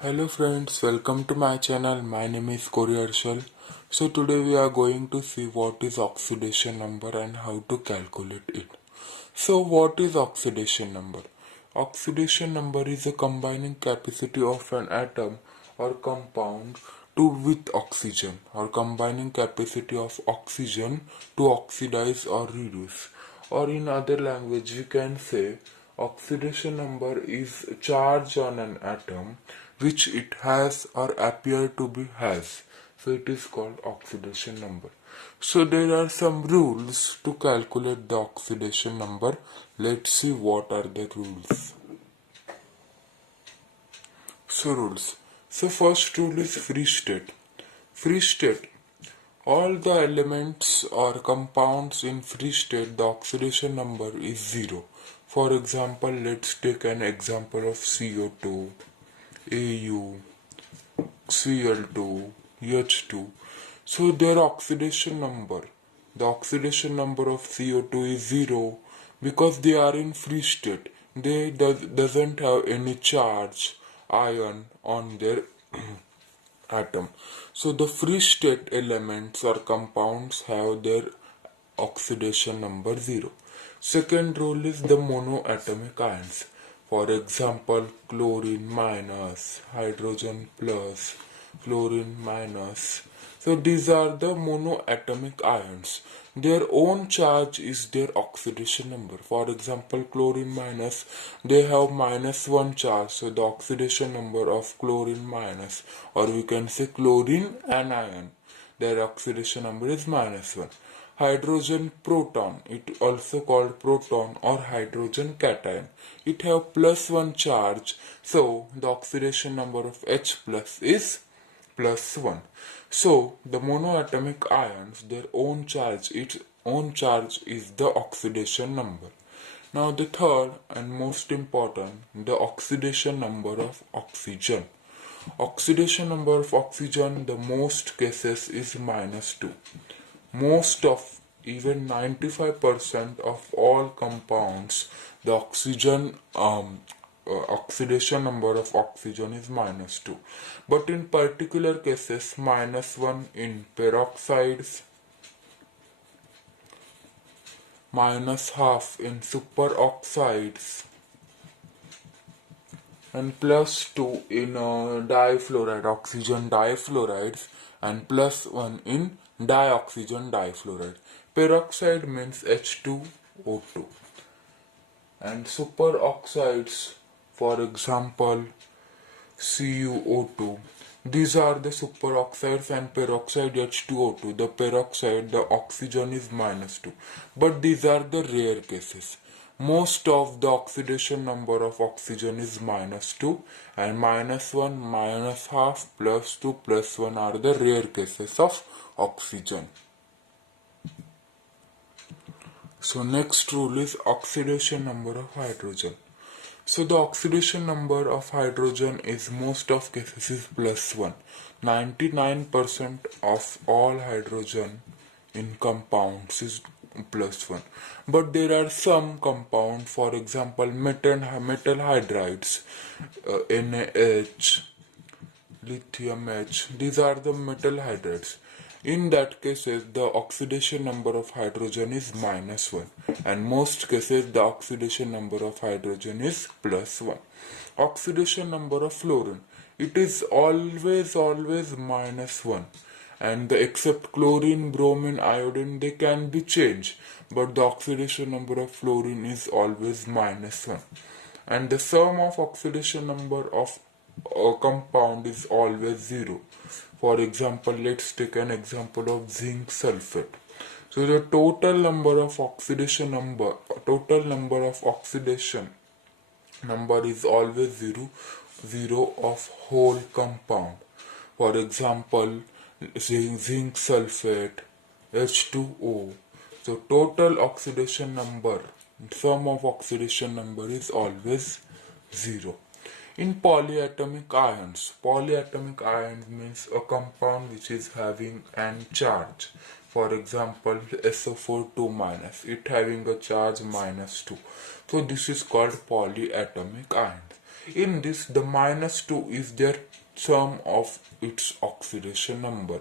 Hello friends, welcome to my channel. My name is Kore Harshal. So today we are going to see what is oxidation number and how to calculate it. So what is oxidation number? Oxidation number is a combining capacity of an atom or compound to with oxygen, or combining capacity of oxygen to oxidize or reduce. Or in other language we can say oxidation number is charge on an atom which it has or appear to be has. So it is called oxidation number. So there are some rules to calculate the oxidation number. Let's see what are the rules. So rules. So first rule is free state. Free state. All the elements or compounds in free state, the oxidation number is 0. For example, let's take an example of CO2, AU, Cl2, H2. So their oxidation number, the oxidation number of CO2 is 0 because they are in free state. They doesn't have any charge ion on their atom. So the free state elements or compounds have their oxidation number 0. Second rule is the monoatomic ions. For example, chlorine minus, hydrogen plus, fluorine minus. So these are the monoatomic ions. Their own charge is their oxidation number. For example, chlorine minus, they have -1 charge. So the oxidation number of chlorine minus, or we can say chlorine anion, their oxidation number is -1. Hydrogen proton, it also called proton or hydrogen cation, it have +1 charge, so the oxidation number of H plus is +1. So the monoatomic ions, their own charge, its own charge is the oxidation number. Now the third and most important, the oxidation number of oxygen. Oxidation number of oxygen, the most cases is -2. Most of, even 95% of all compounds, the oxidation number of oxygen is -2. But in particular cases, -1 in peroxides, -0.5 in superoxides, and +2 in difluoride, oxygen difluorides, and +1 in dioxygen difluoride. Peroxide means H2O2. And superoxides, for example, CuO2. These are the superoxides and peroxide H2O2. The peroxide, the oxygen is -2. But these are the rare cases. Most of the oxidation number of oxygen is -2, and -1, -0.5, +2, +1 are the rare cases of oxygen. So next rule is oxidation number of hydrogen. So the oxidation number of hydrogen is most of cases is +1. 99% of all hydrogen in compounds is +1. But there are some compounds, for example metal hydrides, NaH, lithium H, these are the metal hydrides. In that cases, the oxidation number of hydrogen is -1, and most cases the oxidation number of hydrogen is +1. Oxidation number of fluorine, it is always -1, and except chlorine, bromine, iodine, they can be changed, but the oxidation number of fluorine is always -1, and the sum of oxidation number of a compound is always 0. For example, let's take an example of zinc sulfate. So the total number of oxidation number is always 0 of whole compound. For example, zinc sulfate, H2O. So total oxidation number, sum of oxidation number is always 0. In polyatomic ions means a compound which is having an charge. For example, SO4 minus, it having a charge -2. So this is called polyatomic ions. In this, the -2 is their sum of its oxidation number.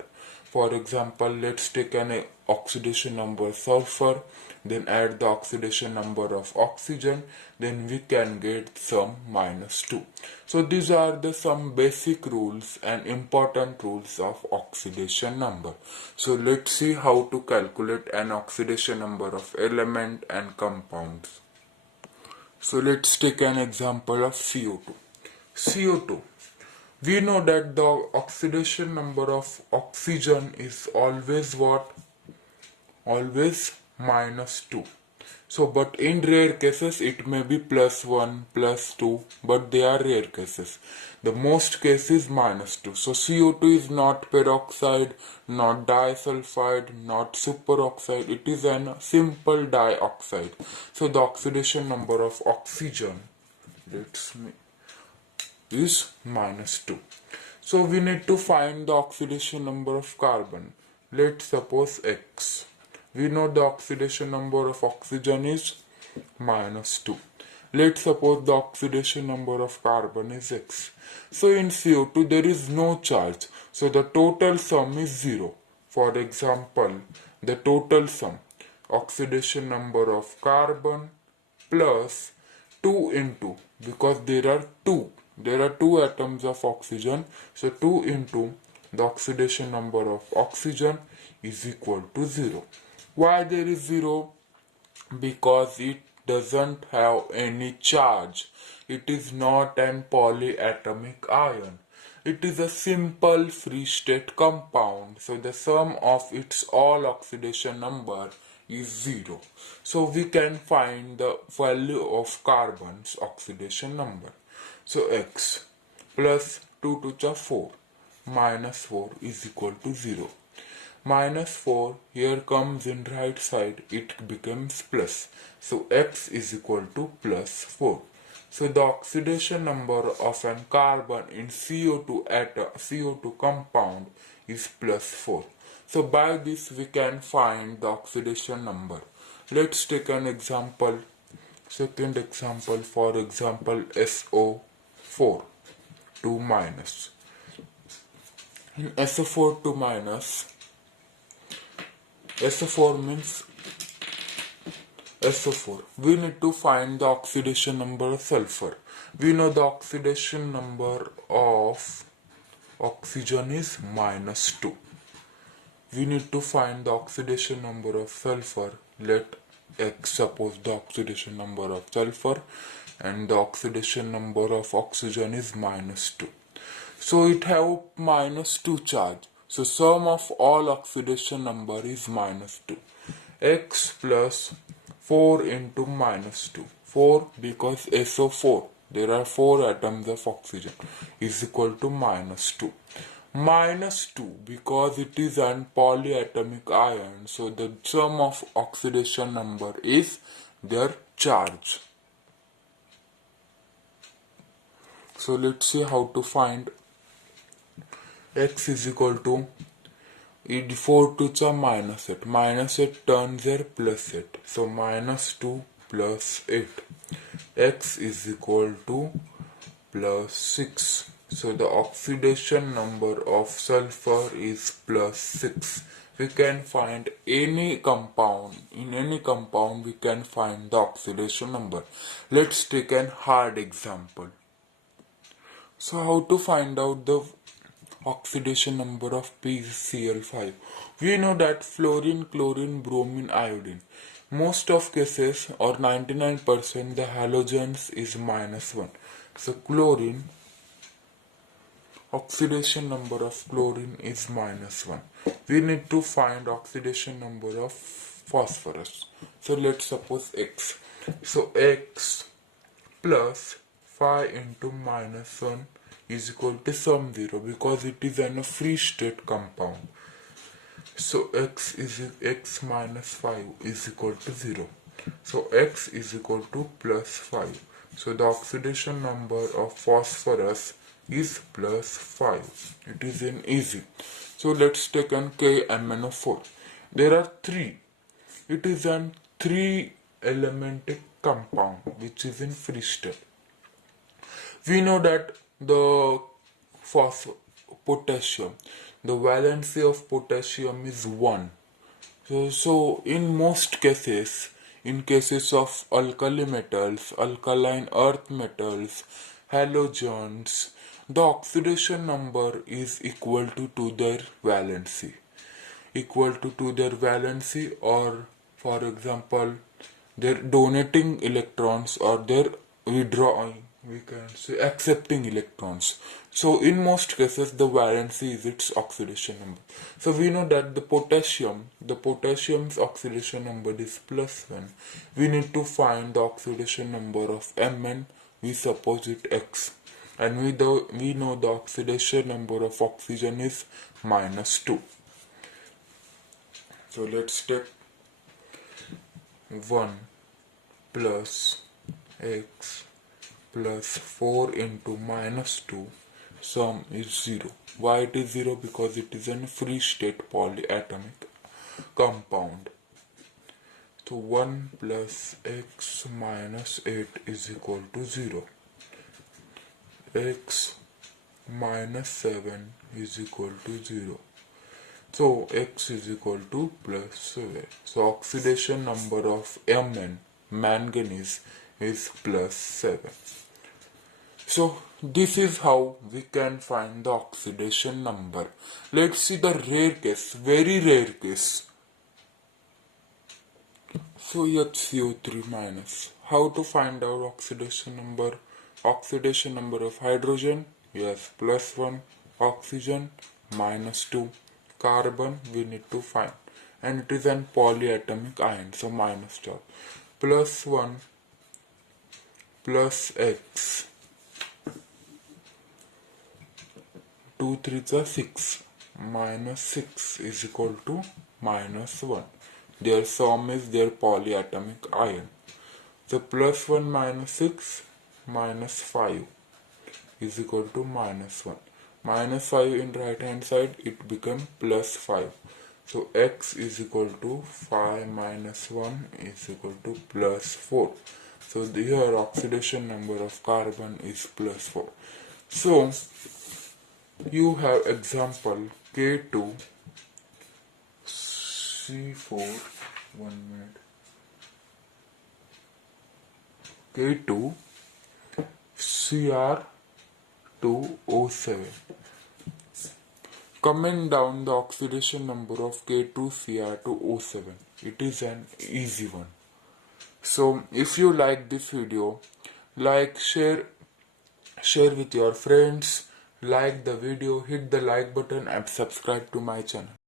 For example, let's take an oxidation number sulfur, then add the oxidation number of oxygen, then we can get some -2. So these are the some basic rules and important rules of oxidation number. So let's see how to calculate an oxidation number of element and compounds. So let's take an example of CO2. CO2. We know that the oxidation number of oxygen is always what? Always -2. So, but in rare cases it may be +1, +2, but they are rare cases. The most case is -2. So CO2 is not peroxide, not disulfide, not superoxide. It is a simple dioxide. So the oxidation number of oxygen, is -2. So we need to find the oxidation number of carbon. Let's suppose X. We know the oxidation number of oxygen is -2. Let's suppose the oxidation number of carbon is X. So in CO2 there is no charge. So the total sum is 0. For example, the total sum, oxidation number of carbon plus 2 into, because there are two atoms of oxygen, so 2 into the oxidation number of oxygen is equal to 0. Why there is 0? Because it doesn't have any charge. It is not an polyatomic ion. It is a simple free state compound, so the sum of its all oxidation number is 0. So we can find the value of carbon's oxidation number. So X plus 2 to the 4 minus 4 is equal to 0. -4 here comes in right side, it becomes plus. So X is equal to +4. So the oxidation number of an carbon in CO2 compound is +4. So by this we can find the oxidation number. Let's take an example. Second example, for example, SO4 2 minus. In SO4 2 minus, SO4 means SO4. We need to find the oxidation number of sulfur. We know the oxidation number of oxygen is -2. We need to find the oxidation number of sulfur. Let X suppose the oxidation number of sulfur and the oxidation number of oxygen is -2. So it have -2 charge. So sum of all oxidation number is -2. X plus 4 into -2. 4 because SO4. There are 4 atoms of oxygen is equal to -2. -2 because it is an polyatomic ion. So the sum of oxidation number is their charge. So let's see how to find X is equal to 4 to the -8. -8 turns there +8. So -2 plus 8. X is equal to +6. So the oxidation number of sulfur is +6. We can find any compound. In any compound we can find the oxidation number. Let's take an hard example. So how to find out the oxidation number of PCl5? We know that fluorine, chlorine, bromine, iodine. Most of cases or 99% the halogens is -1. So chlorine, oxidation number of chlorine is -1. We need to find oxidation number of phosphorus. So let's suppose X. So X plus 5 into -1 is equal to sum 0 because it is a free state compound. So X minus 5 is equal to 0. So X is equal to +5. So the oxidation number of phosphorus is +5. It is in easy. So let's take an KMnO4. There are 3. It is an 3 elemental compound which is in free state. We know that the potassium, the valency of potassium is 1. So in most cases, in cases of alkali metals, alkaline earth metals, halogens, the oxidation number is equal to their valency. Equal to their valency, or for example, their donating electrons or their withdrawing, we can say accepting electrons. So in most cases the valency is its oxidation number. So we know that the potassium's oxidation number is +1. We need to find the oxidation number of Mn. We suppose it X, and we know the oxidation number of oxygen is -2. So let's take 1 plus x plus 4 into -2, sum is 0. Why it is 0? Because it is a free state polyatomic compound. So 1 plus x minus 8 is equal to 0. X minus 7 is equal to 0. So x is equal to +7. So oxidation number of Mn, manganese, is +7. So this is how we can find the oxidation number. Let's see the rare case, very rare case. So HCO3 minus. How to find out oxidation number? Oxidation number of hydrogen, yes, +1. Oxygen, -2. Carbon we need to find, and it is an polyatomic ion, so -12. +1 plus x, 2 3s are 6, -6 is equal to -1. Their sum is their polyatomic ion. So +1 minus 6 minus 5 is equal to -1. -5 in right hand side, it becomes +5. So x is equal to 5 minus 1 is equal to +4. So here oxidation number of carbon is +4. So you have example K2 C4, 1 minute, K2 Cr2O7. Comment down the oxidation number of K2Cr2O7. It is an easy one. So if you like this video, like, share with your friends, like the video, hit the like button and subscribe to my channel.